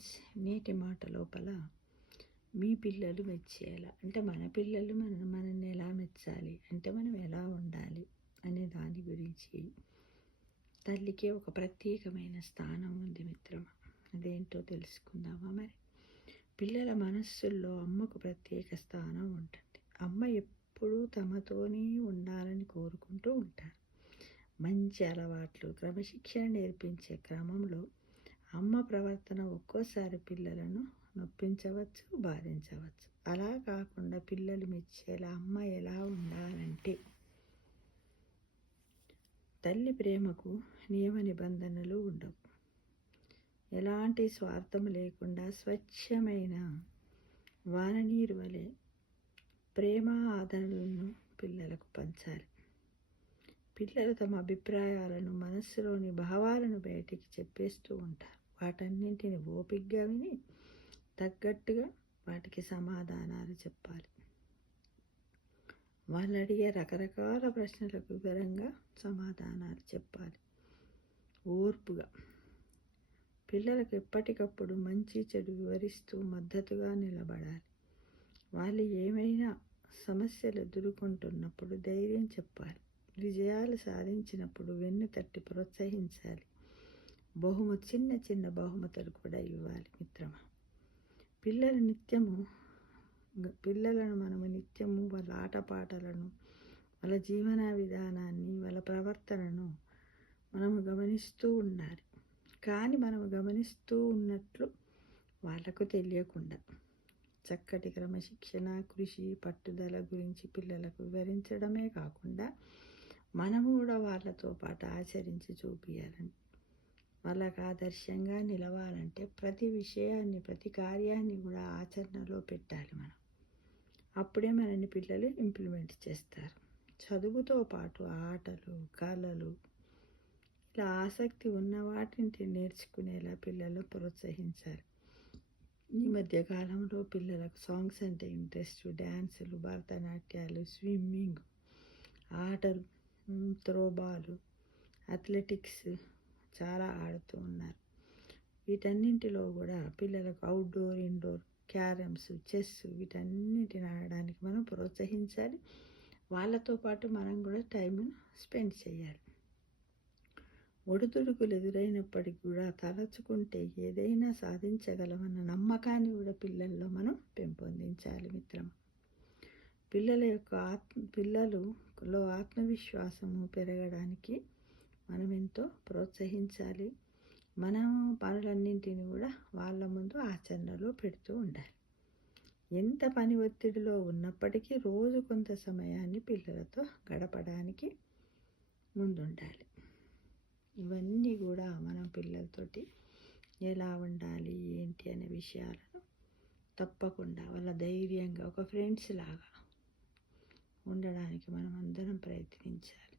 Friends, నేటి మాట లోపల మీ పిల్లలు మెచ్చేలా అంటే మన పిల్లలు మనల్ని ఎలా మెచ్చాలి అంటే మనం ఎలా ఉండాలి అనే దాని గురించి తల్లికి ఒక ప్రత్యేకమైన స్థానం ఉంది మిత్రమా. అదేంటో తెలుసుకుందామా మరి. పిల్లల మనస్సుల్లో అమ్మకు ప్రత్యేక స్థానం ఉంటుంది. అమ్మ ఎప్పుడూ తమతోనే ఉండాలని కోరుకుంటూ ఉంటారు. మంచి అలవాట్లు, క్రమశిక్షణ నేర్పించే క్రమంలో అమ్మ ప్రవర్తన ఒక్కోసారి పిల్లలను నొప్పించవచ్చు, బాధించవచ్చు. అలా కాకుండా పిల్లలు మెచ్చేలా అమ్మ ఎలా ఉండాలంటే, తల్లి ప్రేమకు నియమ నిబంధనలు ఉండవు. ఎలాంటి స్వార్థం లేకుండా స్వచ్ఛమైన వాననీరు వలె ప్రేమ ఆదరణలను పిల్లలకు పంచాలి. పిల్లలు తమ అభిప్రాయాలను, మనస్సులోని భావాలను బయటికి చెప్పేస్తూ ఉంటారు. వాటన్నింటిని ఓపికగా విని తగ్గట్టుగా వాటికి సమాధానాలు చెప్పాలి. వాళ్ళు అడిగే రకరకాల ప్రశ్నలకు వివరంగా సమాధానాలు చెప్పాలి. ఓర్పుగా పిల్లలకు ఎప్పటికప్పుడు మంచి చెడు వివరిస్తూ మద్దతుగా నిలబడాలి. వాళ్ళు ఏమైనా సమస్యలు ఎదుర్కొంటున్నప్పుడు ధైర్యం చెప్పాలి. విజయాలు సాధించినప్పుడు వెన్ను తట్టి ప్రోత్సహించాలి. చిన్న చిన్న బహుమతులు కూడా ఇవ్వాలి మిత్రమా. పిల్లలను మనము నిత్యము వాళ్ళ ఆటపాటలను, వాళ్ళ జీవన విధానాన్ని, వాళ్ళ ప్రవర్తనను మనము గమనిస్తూ ఉండాలి. కానీ మనము గమనిస్తూ ఉన్నట్లు వాళ్ళకు తెలియకుండా చక్కటి క్రమశిక్షణ, కృషి, పట్టుదల గురించి పిల్లలకు వివరించడమే కాకుండా మనము కూడా వాళ్ళతో పాటు ఆచరించి చూపించాలని, వాళ్ళకు ఆదర్శంగా నిలవాలంటే ప్రతి విషయాన్ని, ప్రతి కార్యాన్ని కూడా ఆచరణలో పెట్టాలి మనం. అప్పుడే మనని పిల్లలు ఇంప్లిమెంట్ చేస్తారు. చదువుతో పాటు ఆటలు, కళలు, ఇలా ఆసక్తి ఉన్న వాటిని నేర్చుకునేలా పిల్లలు ప్రోత్సహించాలి. ఈ మధ్యకాలంలో పిల్లలకు సాంగ్స్ అంటే ఇంట్రెస్ట్, డ్యాన్సులు, భరతనాట్యాలు, స్విమ్మింగ్, ఆటలు, త్రోబాలు, అథ్లెటిక్స్ చాలా ఆడుతూ ఉన్నారు. వీటన్నింటిలో కూడా పిల్లలకు అవుట్డోర్, ఇండోర్, క్యారమ్స్, చెస్ వీటన్నిటిని ఆడడానికి మనం ప్రోత్సహించాలి. వాళ్ళతో పాటు మనం కూడా టైంను స్పెండ్ చేయాలి. ఒడిదుడుకులు ఎదురైనప్పటికీ కూడా తలచుకుంటే ఏదైనా సాధించగలమన్న నమ్మకాన్ని కూడా పిల్లల్లో మనం పెంపొందించాలి మిత్రం. పిల్లలలో ఆత్మవిశ్వాసము పెరగడానికి మనం ఎంతో ప్రోత్సహించాలి. మనం పనులన్నింటినీ కూడా వాళ్ళ ముందు ఆచరణలో పెడుతూ ఉండాలి. ఎంత పని ఒత్తిడిలో ఉన్నప్పటికీ రోజు కొంత సమయాన్ని పిల్లలతో గడపడానికి ముందుండాలి. ఇవన్నీ కూడా మనం పిల్లలతోటి ఎలా ఉండాలి ఏంటి అనే విషయాలను తప్పకుండా వాళ్ళ ధైర్యంగా ఒక ఫ్రెండ్స్ లాగా ఉండడానికి మనం అందరం ప్రయత్నించాలి.